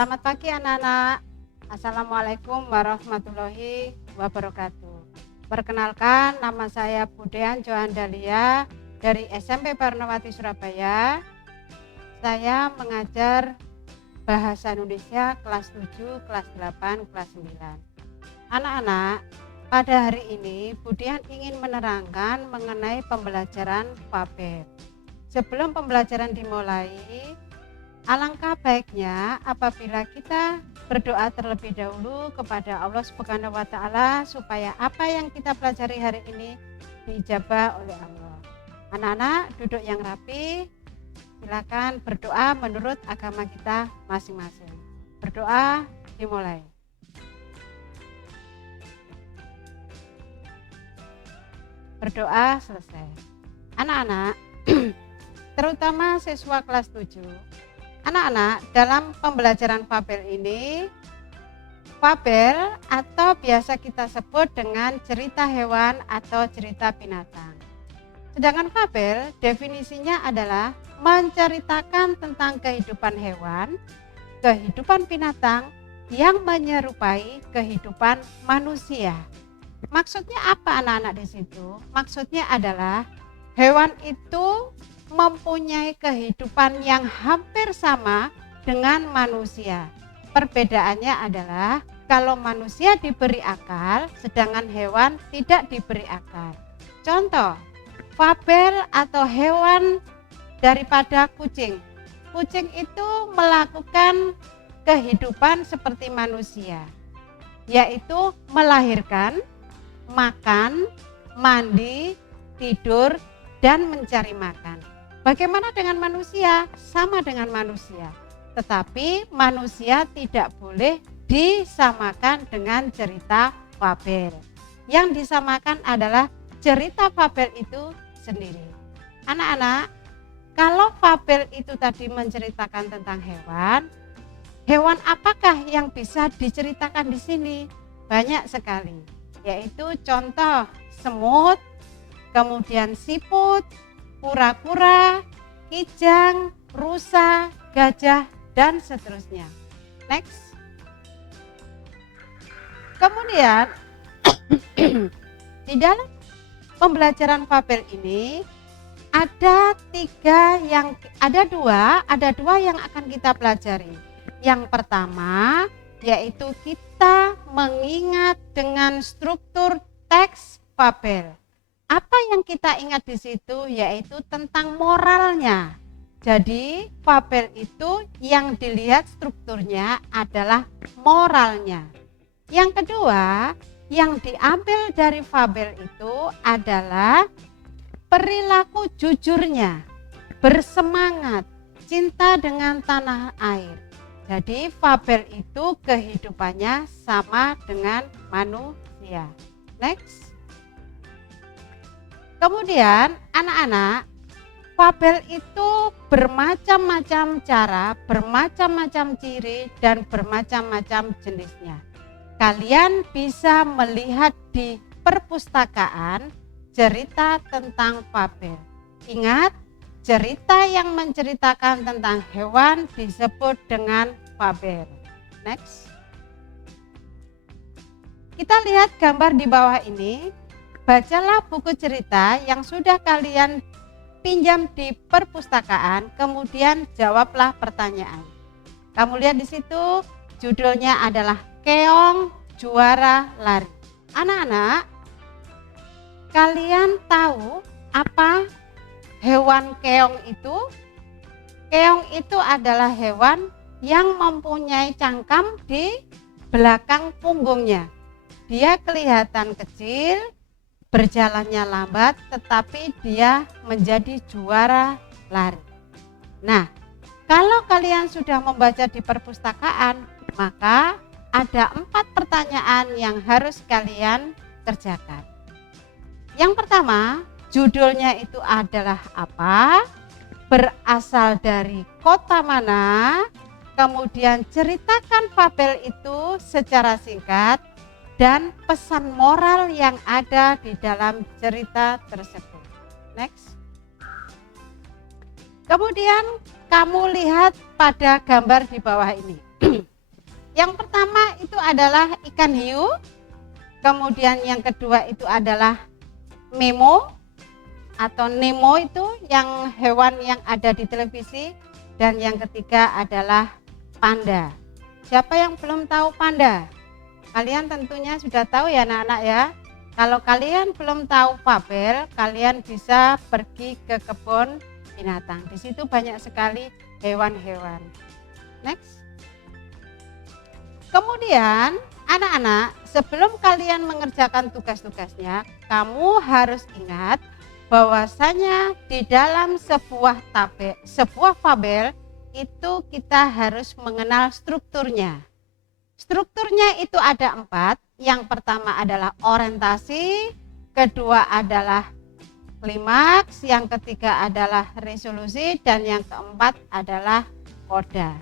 Selamat pagi anak-anak. Assalamualaikum warahmatullahi wabarakatuh. Perkenalkan, nama saya Budean Johandalia dari SMP Barnawati Surabaya. Saya mengajar Bahasa Indonesia kelas 7, kelas 8, kelas 9. Anak-anak, pada hari ini Budean ingin menerangkan mengenai pembelajaran fabel. Sebelum pembelajaran dimulai, alangkah baiknya apabila kita berdoa terlebih dahulu kepada Allah Subhanahu wa Ta'ala supaya apa yang kita pelajari hari ini diijabah oleh Allah. Anak-anak duduk yang rapi, silakan berdoa menurut agama kita masing-masing. Berdoa dimulai. Berdoa selesai. Anak-anak, terutama siswa kelas 7. Anak-anak, dalam pembelajaran fabel ini, fabel atau biasa kita sebut dengan cerita hewan atau cerita binatang. Sedangkan fabel definisinya adalah menceritakan tentang kehidupan hewan, kehidupan binatang yang menyerupai kehidupan manusia. Maksudnya apa anak-anak di situ? Maksudnya adalah hewan itu mempunyai kehidupan yang hampir sama dengan manusia. Perbedaannya adalah kalau manusia diberi akal, sedangkan hewan tidak diberi akal. Contoh, fabel atau hewan daripada kucing. Kucing itu melakukan kehidupan seperti manusia, yaitu melahirkan, makan, mandi, tidur, dan mencari makan. Bagaimana dengan manusia? Sama dengan manusia, tetapi manusia tidak boleh disamakan dengan cerita fabel. Yang disamakan adalah cerita fabel itu sendiri. Anak-anak, kalau fabel itu tadi menceritakan tentang hewan, hewan apakah yang bisa diceritakan di sini? Banyak sekali, yaitu contoh semut, kemudian siput, kura-kura, kijang, rusa, gajah, dan seterusnya. Next. Kemudian di dalam pembelajaran fabel ini ada dua yang akan kita pelajari. Yang pertama yaitu kita mengingat dengan struktur teks fabel. Apa yang kita ingat di situ yaitu tentang moralnya. Jadi fabel itu yang dilihat strukturnya adalah moralnya. Yang kedua, yang diambil dari fabel itu adalah perilaku jujurnya, bersemangat, cinta dengan tanah air. Jadi fabel itu kehidupannya sama dengan manusia. Next. Kemudian anak-anak, fabel itu bermacam-macam cara, bermacam-macam ciri, dan bermacam-macam jenisnya. Kalian bisa melihat di perpustakaan cerita tentang fabel. Ingat, cerita yang menceritakan tentang hewan disebut dengan fabel. Next. Kita lihat gambar di bawah ini. Bacalah buku cerita yang sudah kalian pinjam di perpustakaan, kemudian jawablah pertanyaan. Kamu lihat di situ judulnya adalah Keong Juara Lari. Anak-anak, kalian tahu apa hewan keong itu? Keong itu adalah hewan yang mempunyai cangkam di belakang punggungnya. Dia kelihatan kecil, berjalannya lambat, tetapi dia menjadi juara lari. Nah, kalau kalian sudah membaca di perpustakaan, maka ada 4 pertanyaan yang harus kalian kerjakan. Yang pertama, judulnya itu adalah apa? Berasal dari kota mana? Kemudian ceritakan fabel itu secara singkat dan pesan moral yang ada di dalam cerita tersebut. Next. Kemudian kamu lihat pada gambar di bawah ini. Yang pertama itu adalah ikan hiu, kemudian yang kedua itu adalah Nemo atau Nemo itu yang hewan yang ada di televisi, dan yang ketiga adalah panda. Siapa yang belum tahu panda? Kalian tentunya sudah tahu ya anak-anak ya. Kalau kalian belum tahu fabel, kalian bisa pergi ke kebun binatang. Di situ banyak sekali hewan-hewan. Next. Kemudian anak-anak, sebelum kalian mengerjakan tugas-tugasnya, kamu harus ingat bahwasanya di dalam sebuah fabel itu kita harus mengenal strukturnya. Strukturnya itu ada 4. Yang pertama adalah orientasi, kedua adalah klimaks, yang ketiga adalah resolusi, dan yang keempat adalah koda.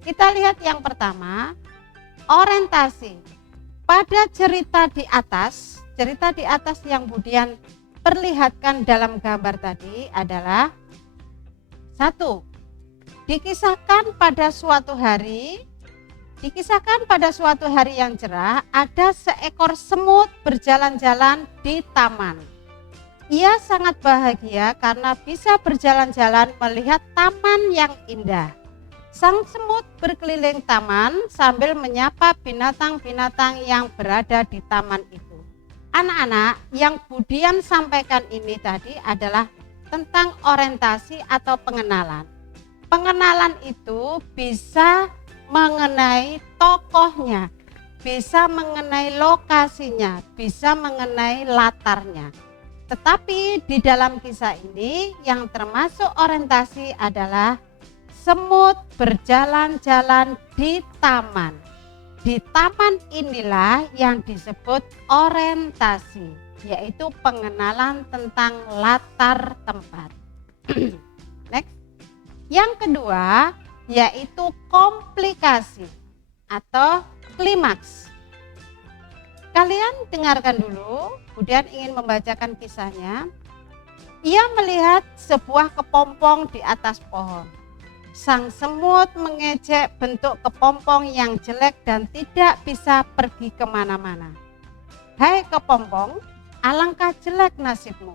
Kita lihat yang pertama, orientasi. Pada cerita di atas yang Budian perlihatkan dalam gambar tadi adalah 1. Dikisahkan pada suatu hari yang cerah, ada seekor semut berjalan-jalan di taman. Ia sangat bahagia karena bisa berjalan-jalan melihat taman yang indah. Sang semut berkeliling taman sambil menyapa binatang-binatang yang berada di taman itu. Anak-anak, yang Budian sampaikan ini tadi adalah tentang orientasi atau pengenalan. Pengenalan itu bisa mengenai tokohnya, bisa mengenai lokasinya, bisa mengenai latarnya. Tetapi di dalam kisah ini yang termasuk orientasi adalah semut berjalan-jalan di taman. Di taman inilah yang disebut orientasi, yaitu pengenalan tentang latar tempat. Next. Yang kedua yaitu komplikasi atau klimaks. Kalian dengarkan dulu, kemudian ingin membacakan kisahnya. Ia melihat sebuah kepompong di atas pohon. Sang semut mengejek bentuk kepompong yang jelek dan tidak bisa pergi kemana-mana. Hai kepompong, alangkah jelek nasibmu.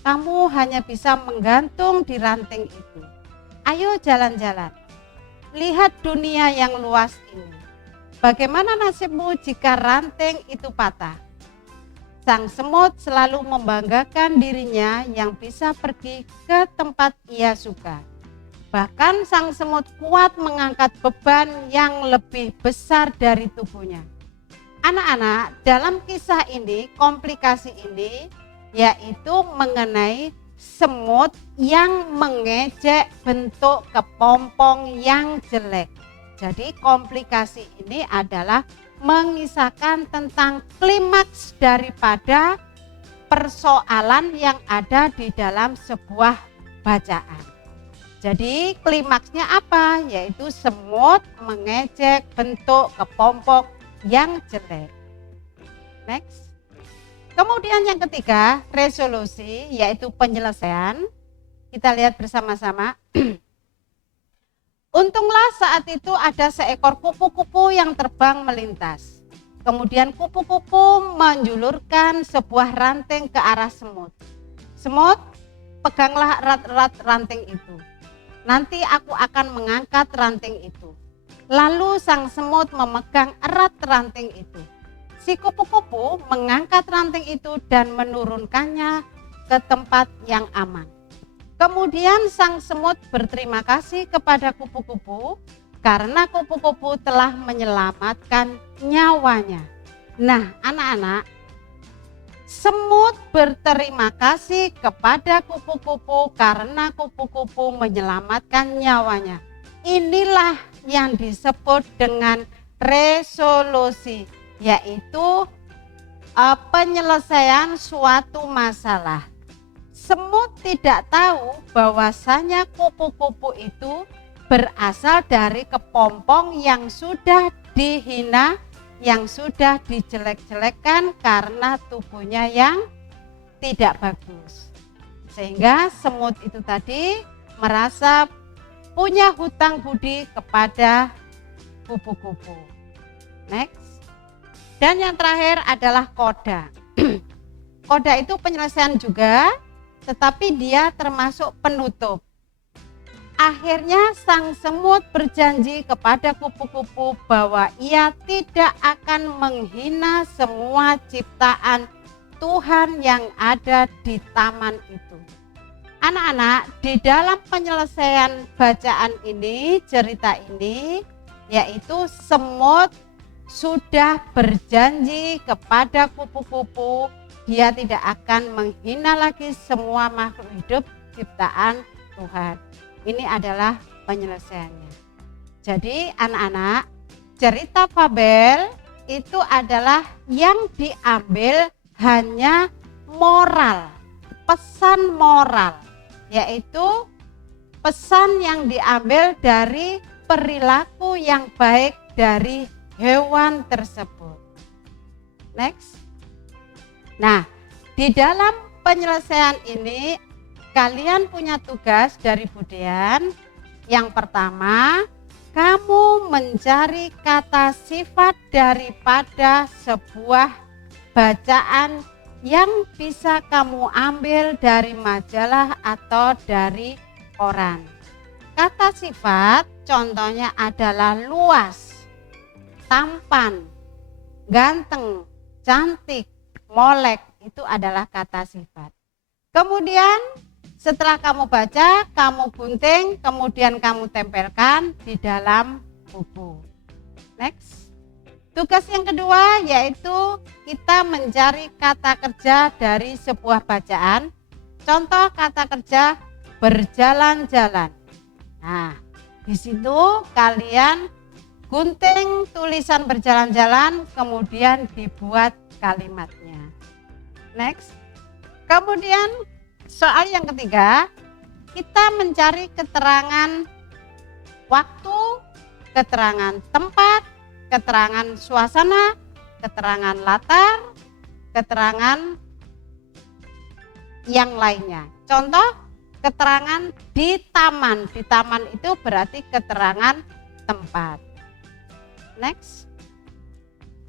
Kamu hanya bisa menggantung di ranting itu. Ayo jalan-jalan. Lihat dunia yang luas ini. Bagaimana nasibmu jika ranting itu patah? Sang semut selalu membanggakan dirinya yang bisa pergi ke tempat ia suka. Bahkan sang semut kuat mengangkat beban yang lebih besar dari tubuhnya. Anak-anak, dalam kisah ini, komplikasi ini yaitu mengenai semut yang mengejek bentuk kepompong yang jelek. Jadi komplikasi ini adalah mengisahkan tentang klimaks daripada persoalan yang ada di dalam sebuah bacaan. Jadi klimaksnya apa? Yaitu semut mengejek bentuk kepompong yang jelek. Next. Kemudian yang ketiga, resolusi, yaitu penyelesaian. Kita lihat bersama-sama. Untunglah saat itu ada seekor kupu-kupu yang terbang melintas. Kemudian kupu-kupu menjulurkan sebuah ranting ke arah semut. Semut, peganglah erat-erat ranting itu. Nanti aku akan mengangkat ranting itu. Lalu sang semut memegang erat ranting itu. Si kupu-kupu mengangkat ranting itu dan menurunkannya ke tempat yang aman. Kemudian sang semut berterima kasih kepada kupu-kupu karena kupu-kupu telah menyelamatkan nyawanya. Nah, anak-anak, semut berterima kasih kepada kupu-kupu karena kupu-kupu menyelamatkan nyawanya. Inilah yang disebut dengan resolusi, yaitu penyelesaian suatu masalah. Semut tidak tahu bahwasanya kupu-kupu itu berasal dari kepompong yang sudah dihina, yang sudah dijelek-jelekan karena tubuhnya yang tidak bagus. Sehingga semut itu tadi merasa punya hutang budi kepada kupu-kupu. Next. Dan yang terakhir adalah koda. Koda itu penyelesaian juga, tetapi dia termasuk penutup. Akhirnya sang semut berjanji kepada kupu-kupu bahwa ia tidak akan menghina semua ciptaan Tuhan yang ada di taman itu. Anak-anak, di dalam penyelesaian bacaan ini, cerita ini, yaitu semut sudah berjanji kepada kupu-kupu dia tidak akan menghina lagi semua makhluk hidup ciptaan Tuhan. Ini adalah penyelesaiannya. Jadi anak-anak, cerita fabel itu adalah yang diambil hanya moral, pesan moral, yaitu pesan yang diambil dari perilaku yang baik dari hewan tersebut. Next. Nah, di dalam penyelesaian ini kalian punya tugas dari Budean. Yang pertama, kamu mencari kata sifat daripada sebuah bacaan yang bisa kamu ambil dari majalah atau dari koran. Kata sifat contohnya adalah luas, tampan, ganteng, cantik, molek, itu adalah kata sifat. Kemudian setelah kamu baca, kamu gunting, kemudian kamu tempelkan di dalam buku. Next. Tugas yang kedua yaitu kita mencari kata kerja dari sebuah bacaan. Contoh kata kerja berjalan-jalan. Nah, di situ kalian gunting tulisan berjalan-jalan, kemudian dibuat kalimatnya. Next. Kemudian soal yang ketiga, kita mencari keterangan waktu, keterangan tempat, keterangan suasana, keterangan latar, keterangan yang lainnya. Contoh, keterangan di taman. Di taman itu berarti keterangan tempat. Next.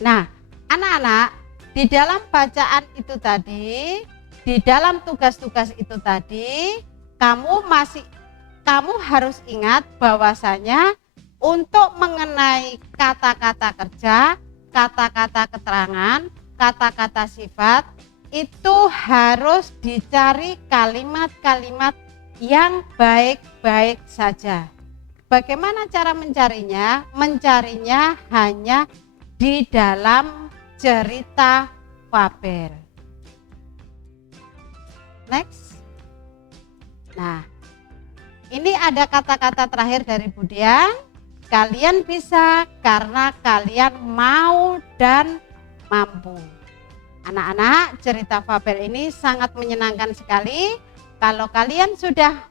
Nah, anak-anak, di dalam bacaan itu tadi, di dalam tugas-tugas itu tadi, kamu harus ingat bahwasanya untuk mengenai kata-kata kerja, kata-kata keterangan, kata-kata sifat, itu harus dicari kalimat-kalimat yang baik-baik saja. Bagaimana cara mencarinya? Mencarinya hanya di dalam cerita fabel. Next. Nah, ini ada kata-kata terakhir dari Budean. Kalian bisa karena kalian mau dan mampu. Anak-anak, cerita fabel ini sangat menyenangkan sekali. Kalau kalian sudah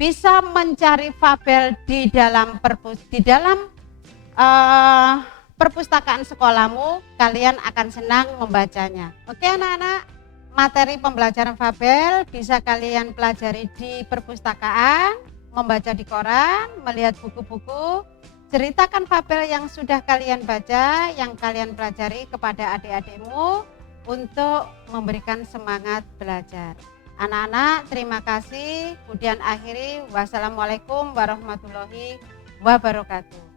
bisa mencari fabel di dalam perpustakaan sekolahmu, kalian akan senang membacanya. Oke anak-anak, materi pembelajaran fabel bisa kalian pelajari di perpustakaan, membaca di koran, melihat buku-buku. Ceritakan fabel yang sudah kalian baca, yang kalian pelajari kepada adik-adikmu untuk memberikan semangat belajar. Anak-anak, terima kasih. Kemudian akhiri, wassalamualaikum warahmatullahi wabarakatuh.